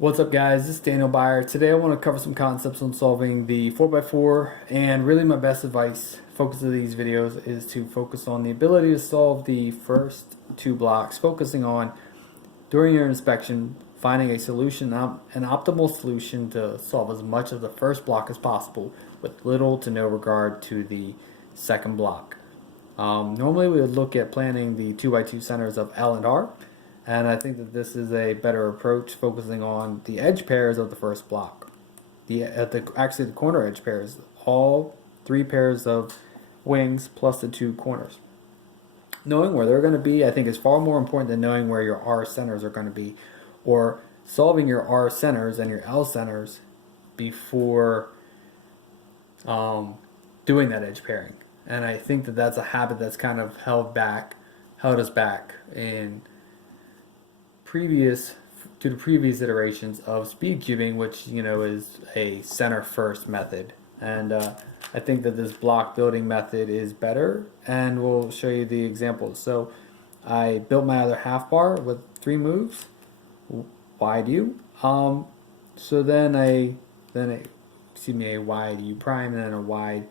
What's up, guys? This is Daniel Byer. Today I want to cover some concepts on solving the 4x4, and really my best advice, focus of these videos, is to focus on the ability to solve the first two blocks, focusing on, during your inspection, finding a solution, an optimal solution to solve as much of the first block as possible with little to no regard to the second block. Normally we would look at planning the 2x2 centers of L and R, and I think that this is a better approach, focusing on the edge pairs of the first block. Actually the corner edge pairs, all three pairs of wings plus the two corners. Knowing where they're going to be, I think, is far more important than knowing where your R centers are going to be, or solving your R centers and your L centers before doing that edge pairing. And I think that that's a habit that's kind of held us back in previous iterations of speed cubing, which is a center first method. And I think that this block building method is better, and we'll show you the examples. So I built my other half bar with 3 moves, wide U. So then a wide U prime, and then a wide.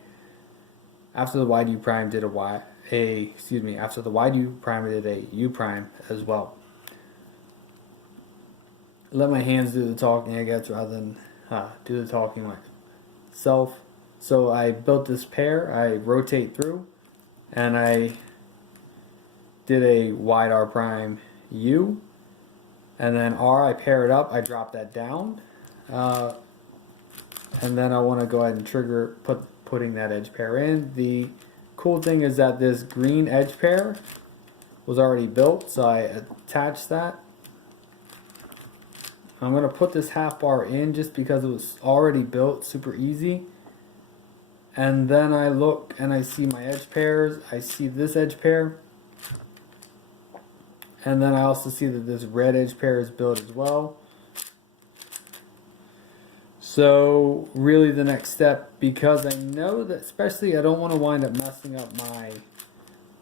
After the wide U prime did after the wide U prime I did a U prime as well. Let my hands do the talking, I guess, rather than do the talking myself. So I built this pair, I rotate through, and I did a wide R prime U, and then R, I pair it up, I drop that down, and then I want to go ahead and trigger putting that edge pair in. The cool thing is that this green edge pair was already built, so I attached that. I'm going to put this half bar in just because it was already built, super easy. And then I look and I see my edge pairs. I see this edge pair. And then I also see that this red edge pair is built as well. So really the next step, because I know that especially I don't want to wind up messing up my,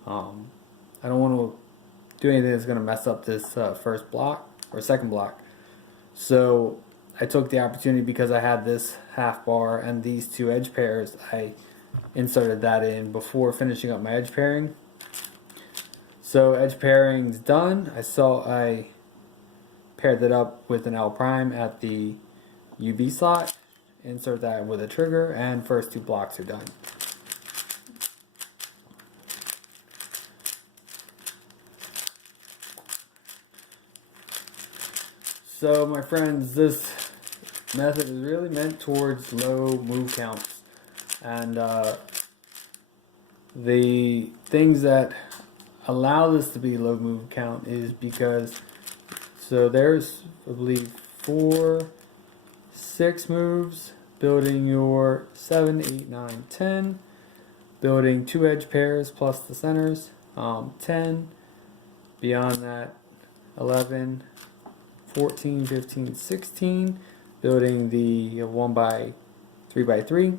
I don't want to do anything that's going to mess up this first block or second block. So I took the opportunity, because I had this half bar and these two edge pairs, I inserted that in before finishing up my edge pairing. So edge pairing's done. I paired that up with an L prime at the UB slot, insert that with a trigger, and first two blocks are done. So my friends, this method is really meant towards low move counts, and the things that allow this to be low move count is because, so there's, I believe, 6 moves, building your 7, 8, 9, 10, building 2 edge pairs plus the centers, 10, beyond that 11, 14, 15, 16, building the 1 by 3 by 3.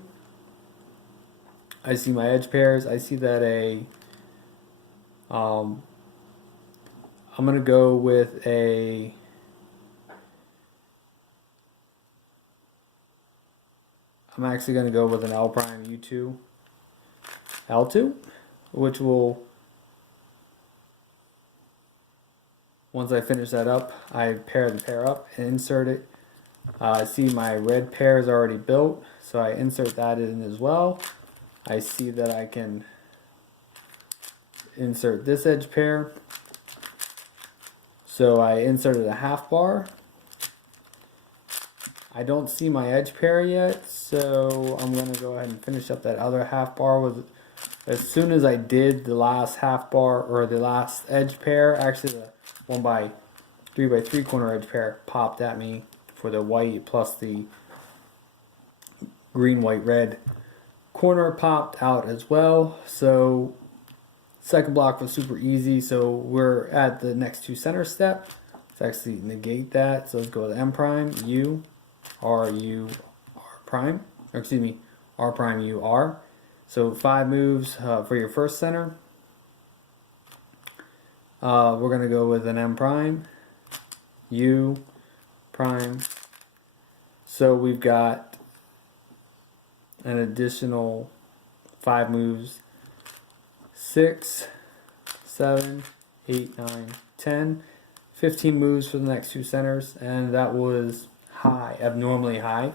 I see my edge pairs. I see that I'm going to go with I'm actually going to go with an L prime U2 L2, which will, once I finish that up, I pair the pair up and insert it. I see my red pair is already built, so I insert that in as well. I see that I can insert this edge pair. So I inserted a half bar. I don't see my edge pair yet, so I'm going to go ahead and finish up that other half bar. As soon as I did the last half bar, or the last edge pair, actually the 1 by 3 by 3 corner edge pair popped at me for the white plus the green, white, red corner popped out as well. So second block was super easy. So we're at the next two center step. Let's actually negate that. So let's go with M prime U R U R prime, or excuse me, R prime U R. So 5 moves for your first center. We're going to go with an M prime, U prime, So we've got an additional 5 moves, 6, 7, 8, 9, 10, 15 moves for the next 2 centers, and that was high, abnormally high.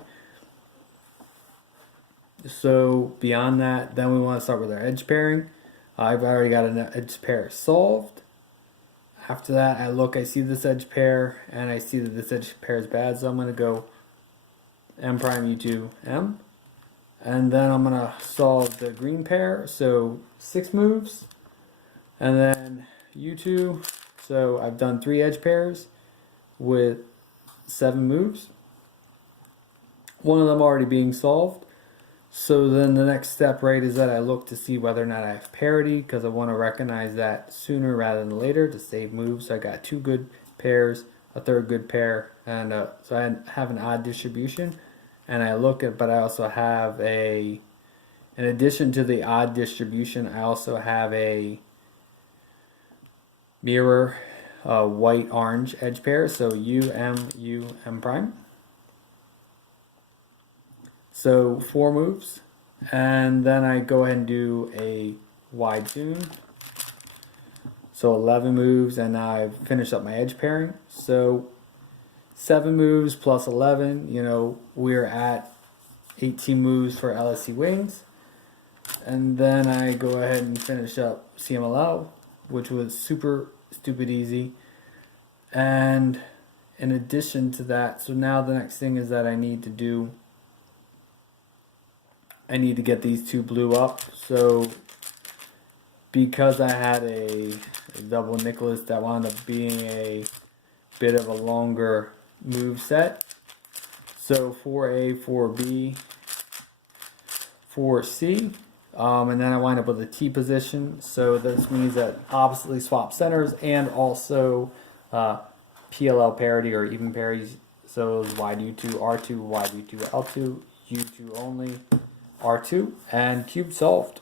So beyond that, then we want to start with our edge pairing. I've already got an edge pair solved. After that, I see this edge pair, and I see that this edge pair is bad, so I'm going to go M prime U2 M. And then I'm going to solve the green pair, so 6 moves. And then U2, so I've done 3 edge pairs with 7 moves. One of them already being solved. So then the next step, right, is that I look to see whether or not I have parity, because I want to recognize that sooner rather than later to save moves. So I got 2 good pairs, a third good pair, and so I have an odd distribution. And I look at, but I also have in addition to the odd distribution, I also have a mirror white-orange edge pair, so U, M prime. So 4 moves, and then I go ahead and do a wide tune. So 11 moves, and now I've finished up my edge pairing. So 7 moves plus 11, we're at 18 moves for LSC wings. And then I go ahead and finish up CMLL, which was super stupid easy. And in addition to that, so now the next thing is that I need to get these 2 blue up. So because I had a double Nicholas, that wound up being a bit of a longer move set. So 4A, 4B, 4C, and then I wind up with a T position. So this means that oppositely swap centers and also PLL parity or even parity. So wide U2, R2, wide U2, L2, U2 only, R2, and cube solved.